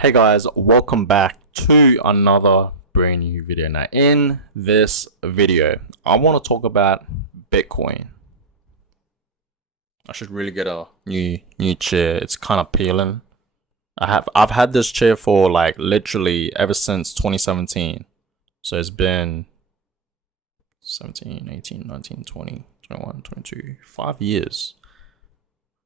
Hey guys, welcome back to another brand new video. Now in this video, I want to talk about Bitcoin. I should really get a new chair. It's kind of peeling. I've had this chair for like literally ever since 2017. So it's been 17, 18, 19, 20, 21, 22, 5 years.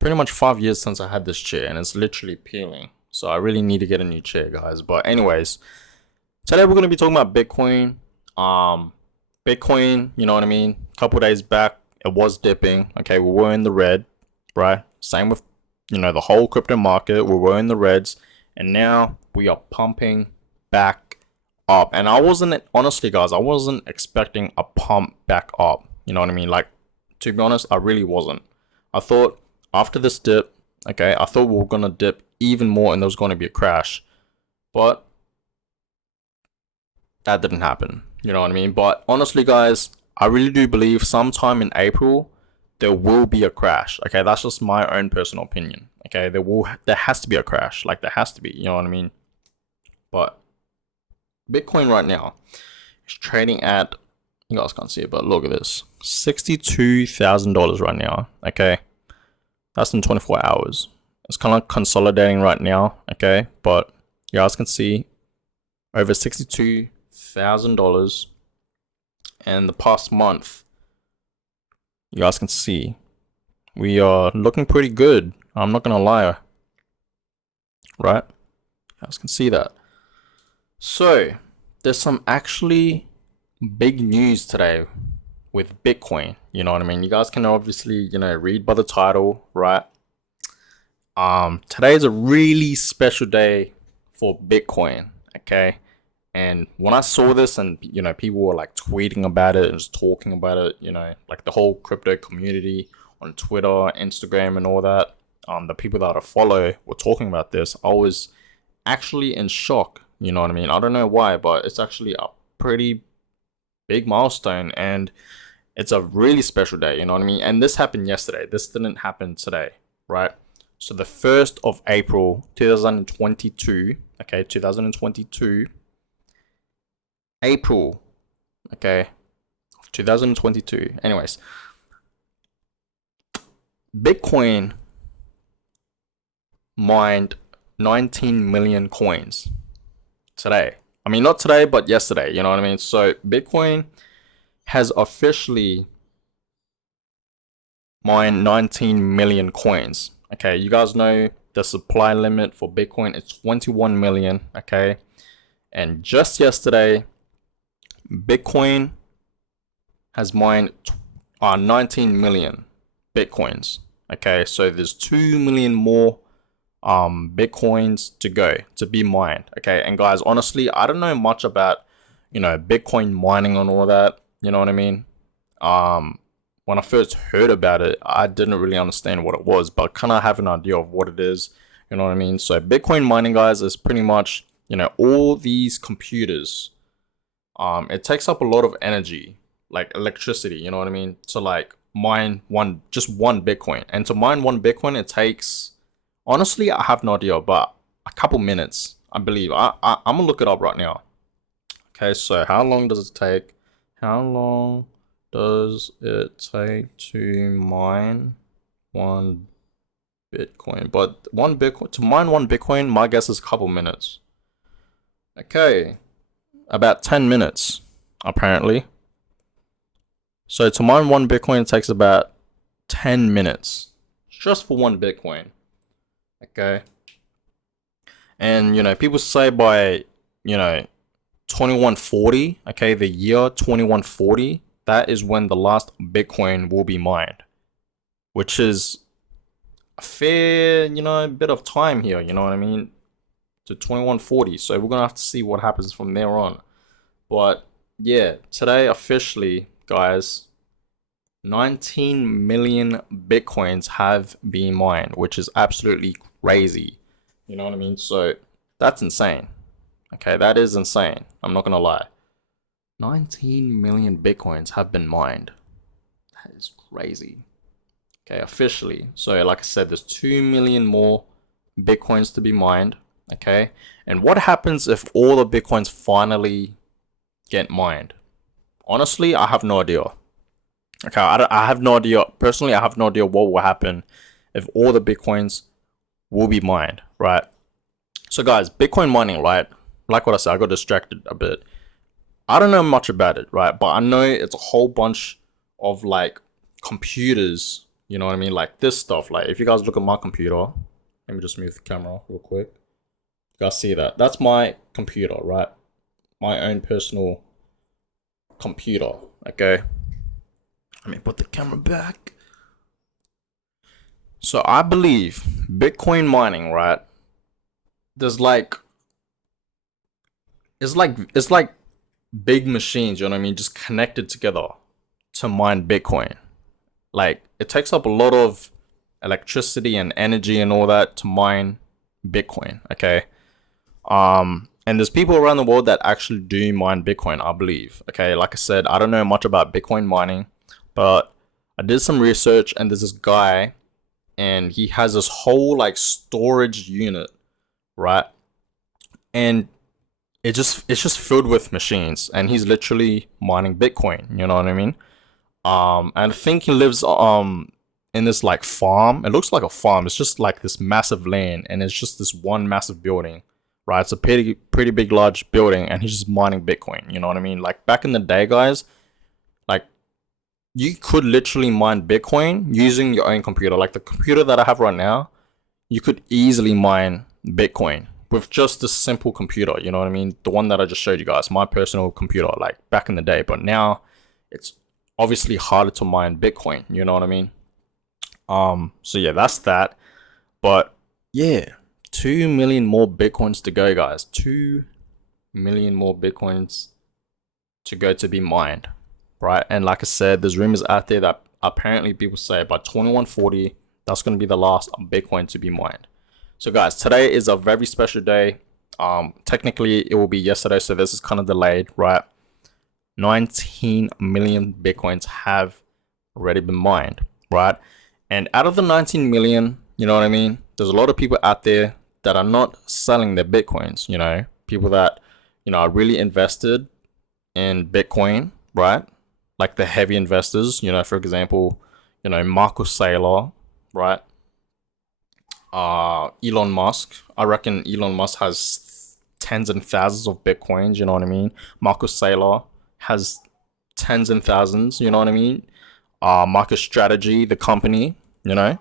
Pretty much 5 years since I had this chair and it's literally peeling. So I really need to get a new chair, guys. But anyways, today we're gonna be talking about Bitcoin. Bitcoin, you know what I mean? A couple days back, it was dipping. Okay, we were in the red, right? Same with the whole crypto market. We were in the reds, and now we are pumping back up. And I wasn't honestly, guys, I wasn't expecting a pump back up. You know what I mean? Like, to be honest, I really wasn't. I thought after this dip, okay, I thought we were gonna dip even more and there was gonna be a crash. But that didn't happen. You know what I mean? But honestly, guys, I really do believe sometime in April there will be a crash. Okay, that's just my own personal opinion. Okay, there has to be a crash. Like there has to be. You know what I mean? But Bitcoin right now is trading at, you guys can't see it, but look at this, $62,000 right now. Okay, that's in 24 hours. It's kind of consolidating right now. Okay, but you guys can see over $62,000 and the past month, you guys can see we are looking pretty good. I'm not gonna lie, right? You guys can see that. So there's some actually big news today with Bitcoin. You know what I mean? You guys can obviously read by the title, right? Today is a really special day for Bitcoin. Okay. And when I saw this and, people were like tweeting about it and just talking about it, like the whole crypto community on Twitter, Instagram and all that, the people that I follow were talking about this, I was actually in shock. You know what I mean? I don't know why, but it's actually a pretty big milestone and it's a really special day. You know what I mean? And this happened yesterday. This didn't happen today, right? So the 1st of April, 2022, okay, 2022, April, okay, 2022. Anyways, Bitcoin mined 19 million coins today. I mean, not today, but yesterday. You know what I mean? So Bitcoin has officially mined 19 million coins. Okay, you guys know the supply limit for Bitcoin is 21 million. Okay, and just yesterday, Bitcoin has mined 19 million Bitcoins. Okay, so there's 2 million more Bitcoins to go to be mined. Okay, and guys, honestly, I don't know much about Bitcoin mining and all that. You know what I mean? When I first heard about it, I didn't really understand what it was, but kind of have an idea of what it is. You know what I mean? So Bitcoin mining, guys, is pretty much all these computers. It takes up a lot of energy, like electricity, you know what I mean? To like mine just one Bitcoin. And to mine one Bitcoin, it takes, honestly, I have no idea, but a couple minutes, I believe. I'm gonna look it up right now. Okay, so how long does it take? How long does it take to mine one Bitcoin? But to mine one Bitcoin, my guess is a couple minutes. Okay, about 10 minutes, apparently. So to mine one Bitcoin, it takes about 10 minutes just for one Bitcoin. Okay. And, people say by, 2140, okay, the year 2140, that is when the last Bitcoin will be mined, which is a fair, bit of time here, you know what I mean? To 2140. So we're going to have to see what happens from there on. But yeah, today officially, guys, 19 million Bitcoins have been mined, which is absolutely crazy. You know what I mean? So that's insane. Okay, that is insane. I'm not gonna lie. 19 million Bitcoins have been mined. That is crazy. Okay, officially. So like I said, there's 2 million more Bitcoins to be mined. Okay, and what happens if all the Bitcoins finally get mined? Honestly, I have no idea. Okay, I have no idea. Personally, I have no idea what will happen if all the Bitcoins will be mined, right? So guys, Bitcoin mining, right? Like what I said, I got distracted a bit. I don't know much about it, right? But I know it's a whole bunch of like computers, you know what I mean? Like this stuff. Like if you guys look at my computer, let me just move the camera real quick. You guys see that? That's my computer, right? My own personal computer, okay? Let me put the camera back. So I believe Bitcoin mining, right? There's like it's like big machines, you know what I mean, just connected together to mine Bitcoin. Like it takes up a lot of electricity and energy and all that to mine Bitcoin, okay? And there's people around the world that actually do mine Bitcoin, I believe. Okay, like I said, I don't know much about Bitcoin mining, but I did some research and there's this guy and he has this whole like storage unit, right? And it's just filled with machines and he's literally mining Bitcoin, you know what I mean? And I think he lives in this like farm. It looks like a farm. It's just like this massive land and it's just this one massive building, right? It's a pretty big large building and he's just mining Bitcoin, you know what I mean? Like back in the day, guys, like you could literally mine Bitcoin using your own computer. Like the computer that I have right now, you could easily mine Bitcoin with just a simple computer, you know what I mean? The one that I just showed you guys, my personal computer, like back in the day. But now it's obviously harder to mine Bitcoin, you know what I mean? So yeah, that's that. But yeah, 2 million more Bitcoins to go, guys. 2 million more Bitcoins to go to be mined, right? And like I said, there's rumors out there that apparently people say by 2140, that's going to be the last Bitcoin to be mined. So guys, today is a very special day. Technically it will be yesterday, so this is kind of delayed, right? 19 million Bitcoins have already been mined, right? And out of the 19 million, you know what I mean? There's a lot of people out there that are not selling their Bitcoins, you know, people that, you know, are really invested in Bitcoin, right? Like the heavy investors, you know, for example, you know, Marcus Saylor, right? Elon Musk. I reckon Elon Musk has tens and thousands of Bitcoins, you know what I mean? Marcus Saylor has tens and thousands, you know what I mean? MicroStrategy, the company, you know,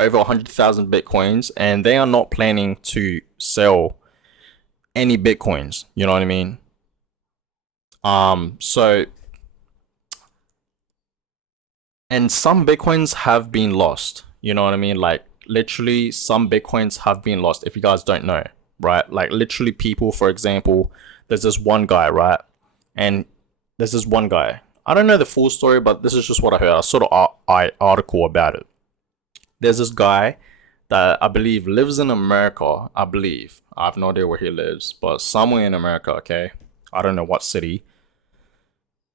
over 100,000 Bitcoins, and they are not planning to sell any Bitcoins, you know what I mean? So, and some Bitcoins have been lost, you know what I mean? Like, literally, some Bitcoins have been lost, if you guys don't know, right? Like, literally, people, for example, there's this one guy, right? And there's this one guy. I don't know the full story, but this is just what I heard. I sort of article about it. There's this guy that I believe lives in America. I believe. I have no idea where he lives, but somewhere in America, okay? I don't know what city.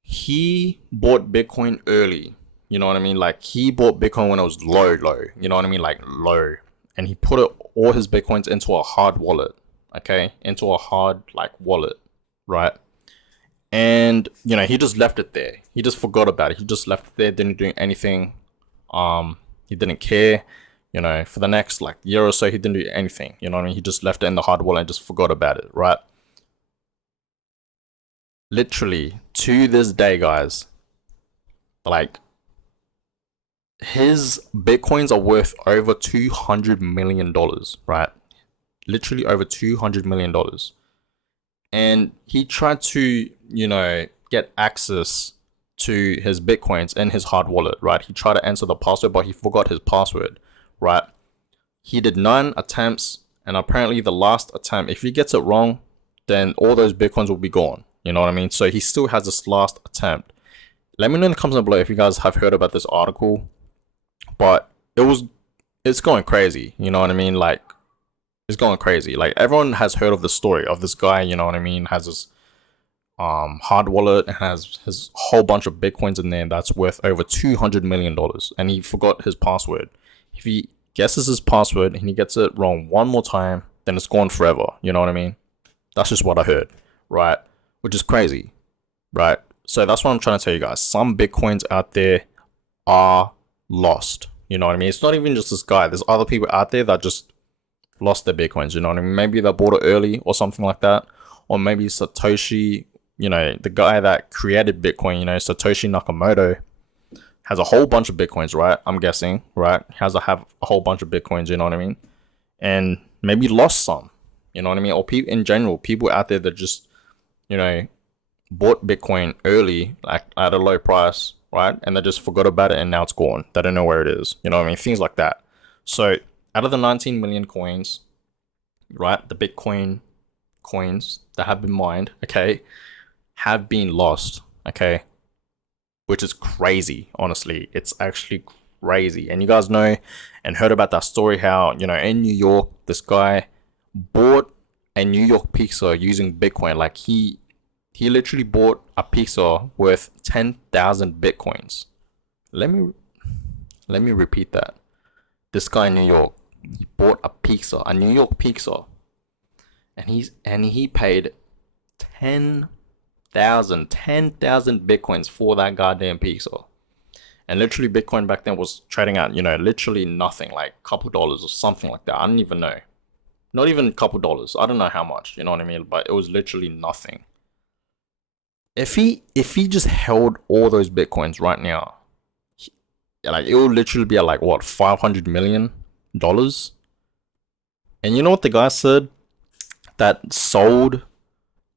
He bought Bitcoin early. You know what I mean? Like he bought Bitcoin when it was low. You know what I mean? Like low. And he put all his Bitcoins into a hard wallet. Okay? Into a hard like wallet. Right? And you know, he just left it there. He just forgot about it. He just left it there, didn't do anything. He didn't care. You know, for the next like year or so, he didn't do anything. You know what I mean? He just left it in the hard wallet and just forgot about it, right? Literally, to this day, guys, like his Bitcoins are worth over $200 million, right? Literally over $200 million. And he tried to, you know, get access to his Bitcoins in his hard wallet, right? He tried to enter the password, but he forgot his password, right? He did 9 attempts, and apparently the last attempt, if he gets it wrong, then all those Bitcoins will be gone. You know what I mean? So he still has this last attempt. Let me know in the comments below if you guys have heard about this article, but it's going crazy. You know what I mean? Like, it's going crazy. Like, everyone has heard of the story of this guy, you know what I mean? Has this hard wallet and has his whole bunch of Bitcoins in there that's worth over $200 million, and he forgot his password. If he guesses his password and he gets it wrong one more time, then it's gone forever. You know what I mean? That's just what I heard, right? Which is crazy, right? So that's what I'm trying to tell you guys. Some Bitcoins out there are lost. You know what I mean? It's not even just this guy. There's other people out there that just lost their Bitcoins. You know what I mean? Maybe they bought it early or something like that. Or maybe Satoshi, you know, the guy that created Bitcoin, you know, Satoshi Nakamoto, has a whole bunch of Bitcoins, right? I'm guessing, right? Have a whole bunch of Bitcoins, you know what I mean? And maybe lost some, you know what I mean? Or in general, people out there that just, you know, bought Bitcoin early, like at a low price, right? And they just forgot about it and now it's gone. They don't know where it is, you know what I mean? Things like that. So out of the 19 million coins, right, the Bitcoin coins that have been mined, okay, have been lost, okay, which is crazy. Honestly, it's actually crazy. And you guys know and heard about that story how, you know, in New York, this guy bought a New York pizza using Bitcoin. Like he literally bought a pizza worth 10,000 Bitcoins. Let me repeat that. This guy in New York, he bought a New York pizza, and he paid 10,000 Bitcoins for that goddamn pizza. And literally Bitcoin back then was trading at, you know, literally nothing, like a couple dollars or something like that. I don't even know. Not even a couple dollars. I don't know how much, you know what I mean? But it was literally nothing. If he just held all those Bitcoins right now, like it would literally be at like what, $500 million? And you know what the guy said that sold,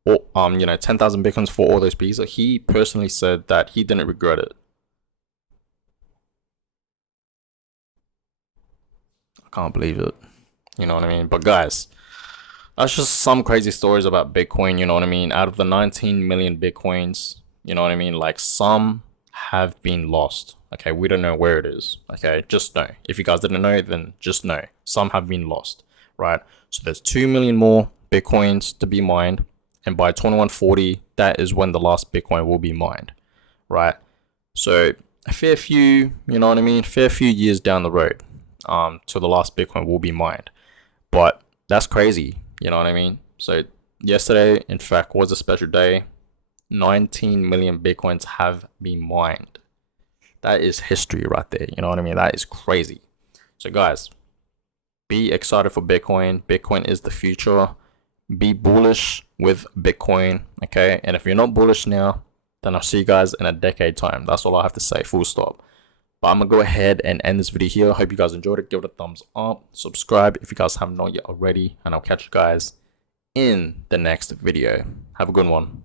or you know, 10,000 Bitcoins for all those pieces? He personally said that he didn't regret it. I can't believe it. You know what I mean? But guys, that's just some crazy stories about Bitcoin, you know what I mean? Out of the 19 million Bitcoins, you know what I mean? Like some have been lost. Okay, we don't know where it is. Okay, just know. If you guys didn't know, then just know. Some have been lost, right? So there's 2 million more Bitcoins to be mined. And by 2140, that is when the last Bitcoin will be mined, right? So a fair few, you know what I mean? Fair few years down the road, till the last Bitcoin will be mined. But that's crazy. You know what I mean? So yesterday, in fact, was a special day. 19 million Bitcoins have been mined. That is history right there. You know what I mean? That is crazy. So guys, be excited for Bitcoin. Bitcoin is the future. Be bullish with Bitcoin, okay? And if you're not bullish now, then I'll see you guys in a decade time. That's all I have to say, full stop. But I'm going to go ahead and end this video here. Hope you guys enjoyed it. Give it a thumbs up. Subscribe if you guys have not yet already. And I'll catch you guys in the next video. Have a good one.